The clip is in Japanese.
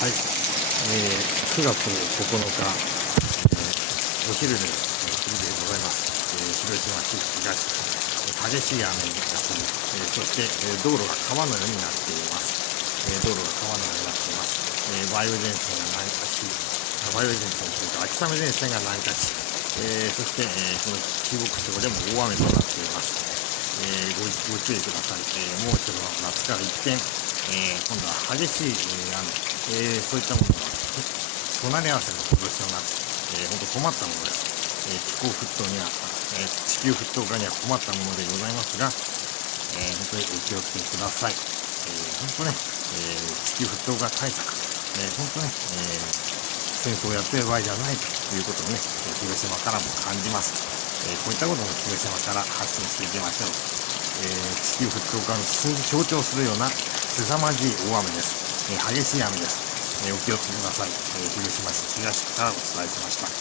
はい、9月9日、お昼でございます。広島市東区、激しい雨が降り、そして、道路が川のようになっています。梅雨前線が南下し、梅雨前線というか秋雨前線が南下し、そして、この中国地方でも大雨となっています。ご注意ください。猛暑の夏から一転、今度は激しい雨、そういったものが隣り合わせの今年の夏、本当困ったものです。気候沸騰には、地球沸騰化には困ったものでございますが、本当にお気をつけください。本当ね、地球沸騰化対策、本当ね、戦争をやっている場合じゃないということをね、広島からも感じます。こういったことを広島から発信していきましょう。地球沸騰化の象徴するような凄まじい大雨です。激しい雨です。お気をつけください。広島市東区からお伝えしました。